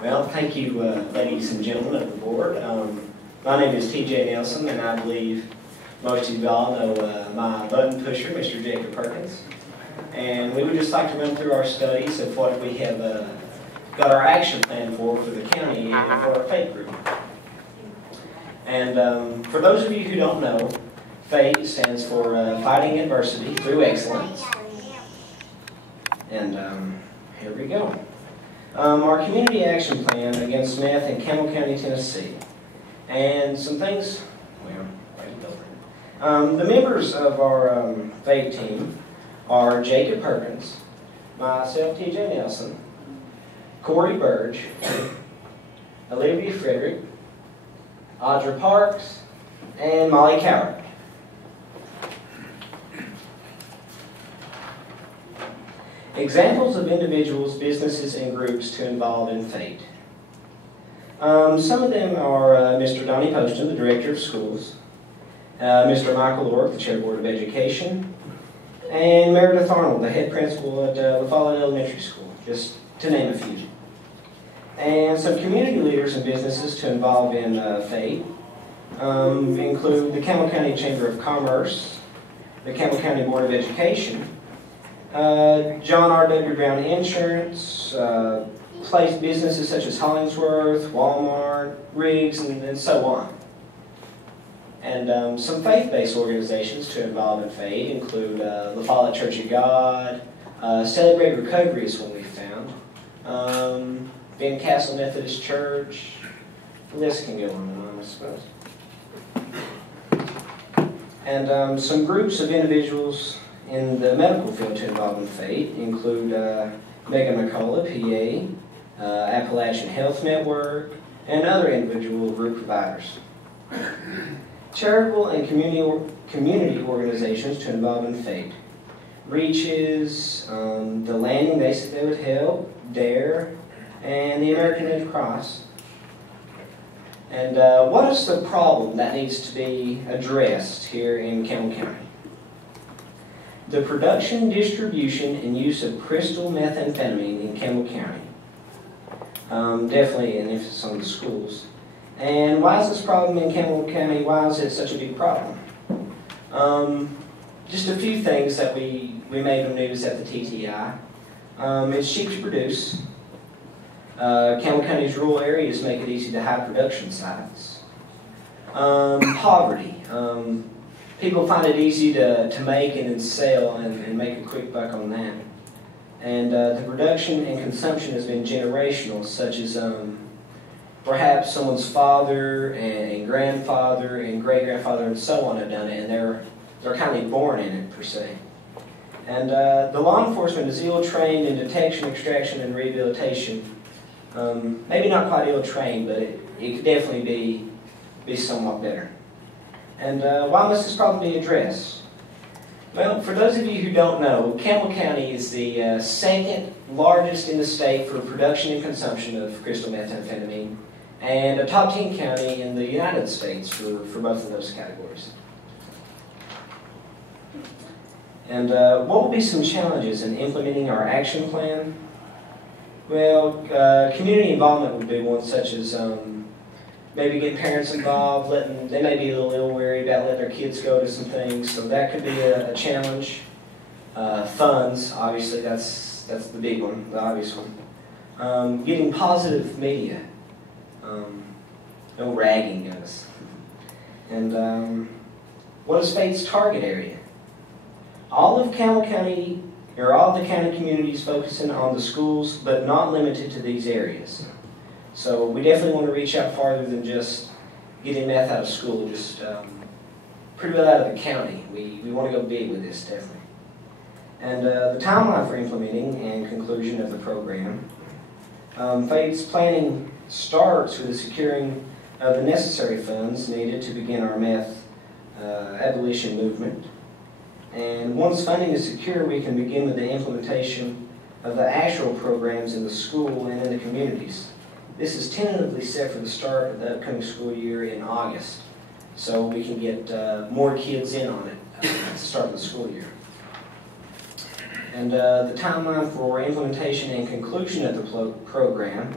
Well, thank you, ladies and gentlemen of the board. My name is T.J. Nelson, and I believe most of you all know my button pusher, Mr. Jacob Perkins. And we would just like to run through our studies of what we have got our action plan for the county and for our faith group. And for those of you who don't know, FAIT stands for Fighting Adversity Through Excellence. And here we go. Our community action plan against meth in Campbell County, Tennessee. And some things, well, right over. The members of our FAIT team are Jacob Perkins, myself, T.J. Nelson, Corey Burge, Olivia Frederick, Audra Parks, and Molly Coward. Examples of individuals, businesses, and groups to involve in FAIT. Some of them are Mr. Donnie Poston, the Director of Schools, Mr. Michael Ork, the Chair Board of Education, and Meredith Arnold, the Head Principal at La Follette Elementary School, just to name a few. And some community leaders and businesses to involve in FAIT include the Campbell County Chamber of Commerce, the Campbell County Board of Education, John R.W. Brown Insurance, place businesses such as Hollingsworth, Walmart, Riggs, and so on. And some faith-based organizations to involve in FAIT include La Follette Church of God, Celebrate Recovery is one we found, Ben Castle Methodist Church. The list can go on and on, I suppose. And some groups of individuals in the medical field to involve in FAIT include Megan McCullough, PA, Appalachian Health Network, and other individual group providers. Charitable and community organizations to involve in FAIT. Reaches, The Landing, they said they would help, DARE, and the American Red Cross. And what is the problem that needs to be addressed here in Campbell County? The production, distribution, and use of crystal methamphetamine in Campbell County. Definitely an emphasis on the schools. And why is this problem in Campbell County? Why is it such a big problem? Just a few things that we made on news at the TTI. It's cheap to produce. Campbell County's rural areas make it easy to hide production sites. Poverty. People find it easy to make and then sell and make a quick buck on that. And the production and consumption has been generational, such as perhaps someone's father and grandfather and great-grandfather and so on have done it, and they're kind of born in it, per se. And the law enforcement is ill-trained in detection, extraction, and rehabilitation. Maybe not quite ill-trained, but it could definitely be somewhat better. And why must this problem be addressed? Well, for those of you who don't know, Campbell County is the second largest in the state for production and consumption of crystal methamphetamine, and a top 10 county in the United States for both of those categories. And what will be some challenges in implementing our action plan? Well, community involvement would be one, such as maybe get parents involved. They may be a little worried about letting their kids go to some things, so that could be a challenge. Funds, obviously, that's the big one, the obvious one. Getting positive media. No ragging us. And what is FAIT's target area? All of Campbell County, or all of the county communities focusing on the schools, but not limited to these areas. So we definitely want to reach out farther than just getting meth out of school, just pretty well out of the county. We want to go big with this, definitely. And the timeline for implementing and conclusion of the program. FAIT's planning starts with the securing of the necessary funds needed to begin our meth abolition movement. And once funding is secure, we can begin with the implementation of the actual programs in the school and in the communities. This is tentatively set for the start of the upcoming school year in August, so we can get more kids in on it at the start of the school year. And the timeline for implementation and conclusion of the program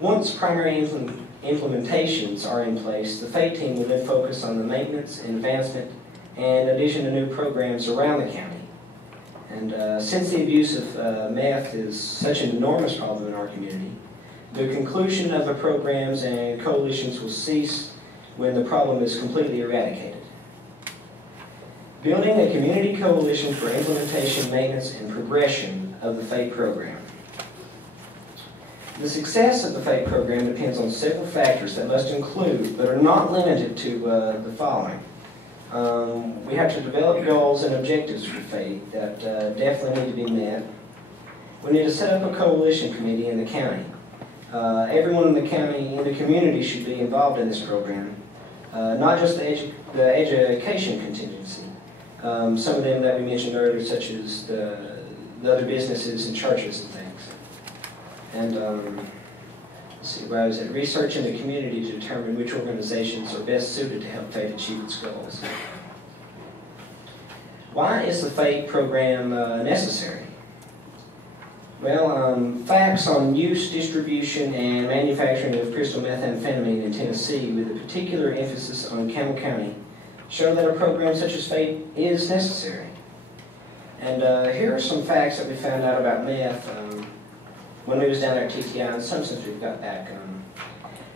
Once primary implementations are in place, the FATE team will then focus on the maintenance and advancement and addition to new programs around the county. And since the abuse of meth is such an enormous problem in our community, the conclusion of the programs and coalitions will cease when the problem is completely eradicated. Building a community coalition for implementation, maintenance, and progression of the FATE program. The success of the FATE program depends on several factors that must include, but are not limited to, the following. We have to develop goals and objectives for FATE that definitely need to be met. We need to set up a coalition committee in the county. Everyone in the county, in the community, should be involved in this program, not just the education contingency. Some of them that we mentioned earlier, such as the other businesses and churches and things. And let's see, where I was at, research in the community to determine which organizations are best suited to help FATE achieve its goals. Why is the FATE program necessary? Well, facts on use, distribution, and manufacturing of crystal methamphetamine in Tennessee, with a particular emphasis on Campbell County, show that a program such as FATE is necessary. And here are some facts that we found out about meth when we was down there at TTI, and some since we've got back.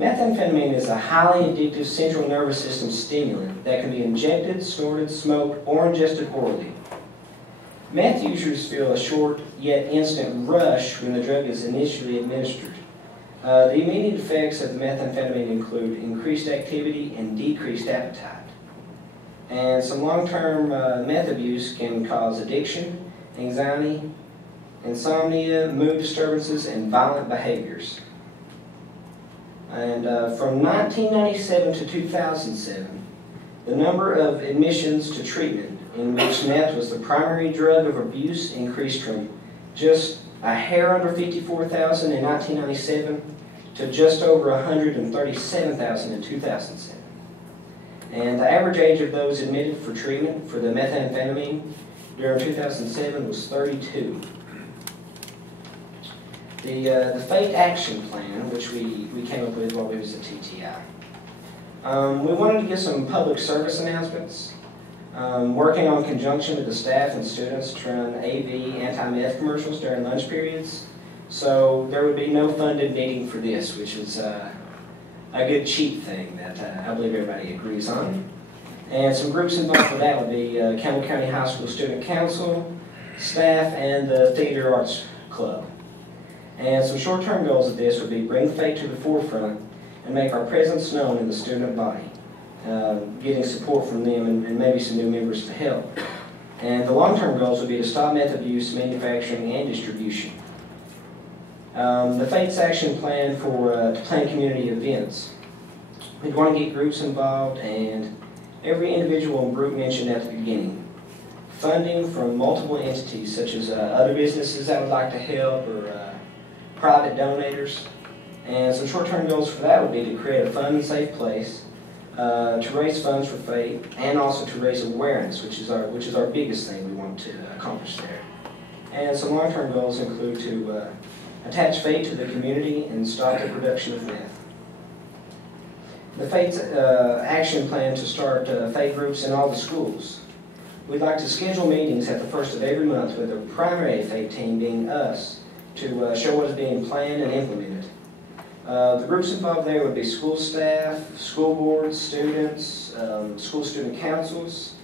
Methamphetamine is a highly addictive central nervous system stimulant that can be injected, snorted, smoked, or ingested orally. Meth users feel a short yet instant rush when the drug is initially administered. The immediate effects of the methamphetamine include increased activity and decreased appetite. And some long-term meth abuse can cause addiction, anxiety, insomnia, mood disturbances, and violent behaviors. And from 1997 to 2007, the number of admissions to treatment in which meth was the primary drug of abuse increased from just a hair under 54,000 in 1997 to just over 137,000 in 2007. And the average age of those admitted for treatment for the methamphetamine during 2007 was 32. The FATE action plan, which we came up with while we was at TTI. We wanted to get some public service announcements, working on conjunction with the staff and students to run AV anti-meth commercials during lunch periods. So there would be no funded meeting for this, which is a good cheap thing that I believe everybody agrees on. And some groups involved for that would be Campbell County High School Student Council, staff, and the Theater Arts Club. And some short-term goals of this would be bring FATE to the forefront and make our presence known in the student body, getting support from them and maybe some new members to help. And the long-term goals would be to stop meth abuse, manufacturing, and distribution. The FATE's action plan for to plan community events. We'd want to get groups involved and every individual and group mentioned at the beginning. Funding from multiple entities such as other businesses that would like to help or private donators. And some short-term goals for that would be to create a fun and safe place, to raise funds for FATE, and also to raise awareness, which is our biggest thing we want to accomplish there. And some long-term goals include to attach FATE to the community and stop the production of meth. The FATE's action plan to start FATE groups in all the schools. We'd like to schedule meetings at the first of every month with the primary FATE team being us to show what is being planned and implemented. The groups involved there would be school staff, school boards, students, school student councils,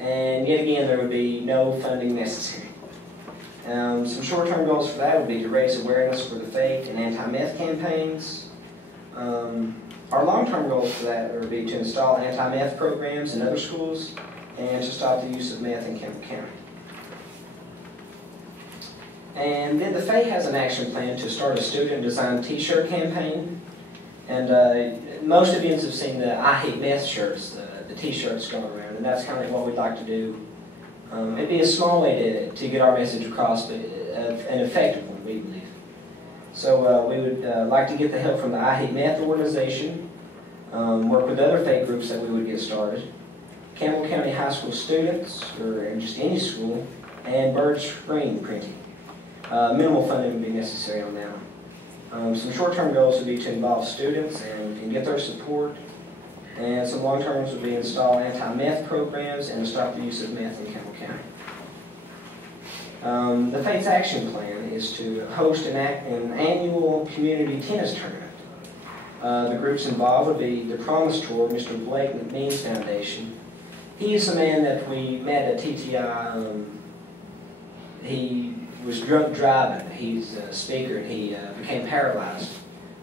and yet again there would be no funding necessary. Some short-term goals for that would be to raise awareness for the FATE and anti-meth campaigns. Our long-term goals for that would be to install anti-meth programs in other schools and to stop the use of meth in Campbell County. And then the FATE has an action plan to start a student-designed t-shirt campaign. And most of you have seen the I Hate Meth shirts, the t-shirts going around, and that's kind of what we'd like to do. It'd be a small way to get our message across, but an effective one, we believe. So we would like to get the help from the I Hate Meth organization, work with other FATE groups that we would get started, Campbell County High School students, or just any school, and bird screen printing. Minimal funding would be necessary on that one. Some short-term goals would be to involve students and get their support. And some long-terms would be install anti-meth programs and stop the use of meth in Campbell County. The Fates Action Plan is to host an annual community tennis tournament. The groups involved would be the Promise Tour, Mr. Blake McMeans Foundation. He is the man that we met at TTI. He was drunk driving. He's a speaker, and he became paralyzed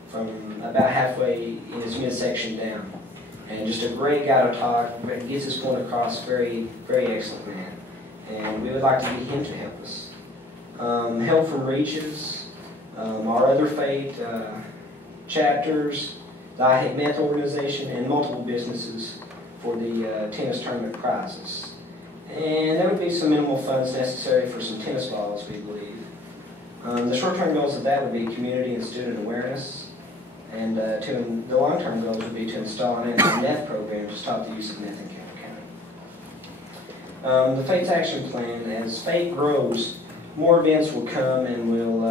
from about halfway in his midsection down. And just a great guy to talk, gets his point across, very, very excellent man. And we would like to get him to help us. Help from Reaches, our other Fate chapters, the I Hate Meth organization, and multiple businesses for the tennis tournament prizes. And there would be some minimal funds necessary for some tennis balls, we believe. The short-term goals of that would be community and student awareness. And the long-term goals would be to install an anti-meth program to stop the use of meth in Campbell County. The Fates Action Plan, as Fate grows, more events will come and will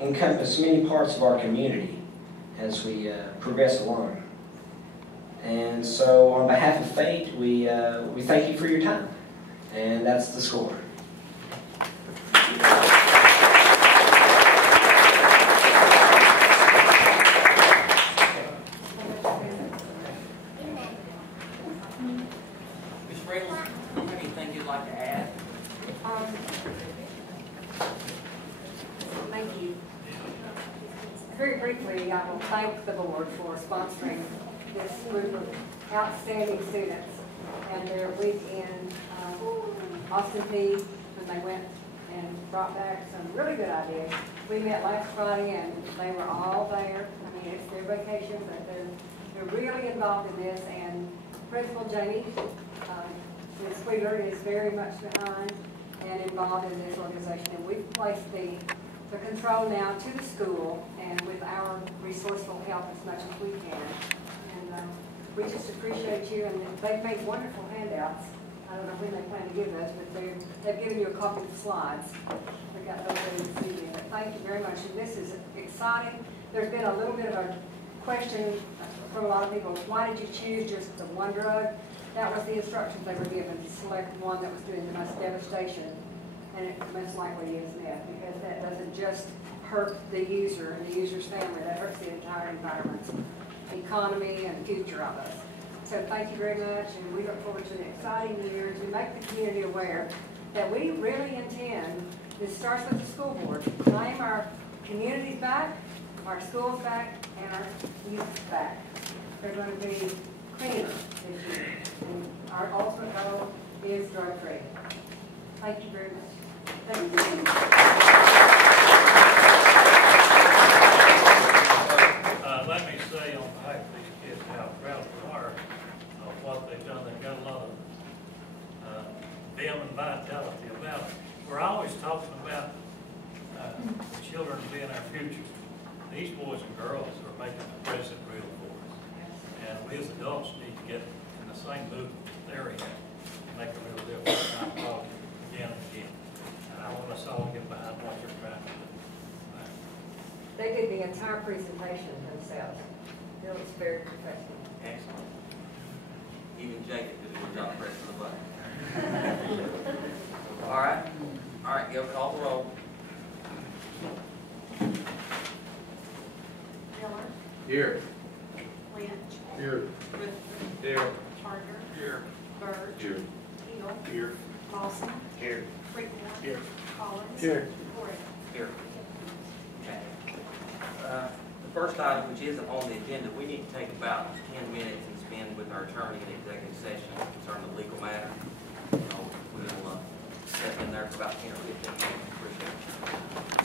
encompass many parts of our community as we progress along. And so on behalf of Fate, we thank you for your time. And that's the score. Ms. Reynolds, anything you'd like to add? Thank you. Very briefly, I will thank the board for sponsoring this group of outstanding students and their week in Austin Peay, when they went and brought back some really good ideas. We met last Friday and they were all there. I mean, it's their vacation, but they're really involved in this. And Principal Jamie, Ms. Wheeler, is very much behind and involved in this organization. And we've placed the control now to the school and with our resourceful help as much as we can. And we just appreciate you, and they've made wonderful handouts. I don't know when they plan to give those, but they've given you a copy of the slides. We got those ready this evening. But thank you very much. And this is exciting. There's been a little bit of a question from a lot of people. Why did you choose just the one drug? That was the instructions they were given, to select one that was doing the most devastation. And it most likely is meth, because that doesn't just hurt the user and the user's family, that hurts the entire environment, economy, and future of us. So thank you very much, and we look forward to an exciting year to make the community aware that we really intend, this starts with the school board, claim our communities back, our schools back, and our youth back. They're going to be cleaner this year, and our ultimate goal is drug-free. Thank you very much. Thank you. Let me say on behalf of these kids how proud we are of what they've done. They've got a lot of vim and vitality about it. We're always talking about the children being our future. These boys and girls are making the present real for us. And we as adults need to get in the same movement they're in and make a real difference. I'm talking again and again. And I want us all to get behind what you're trying to do. They did the entire presentation themselves. It was very professional. Excellent. Even Jacob did a good job pressing the button. All right, go call the roll. Miller, Here. Lynch, Here. Rutherford, Here. Charter, Here. Bird, Here. Keel, Here. Lawson, Here. Freeman, Here. Collins, Here. Gordon. Here. Okay. The first item, which isn't on the agenda, we need to take about 10 minutes and spend with our attorney in executive session concerning the legal matter. We'll step in there for about 10 or 15 minutes. Appreciate it.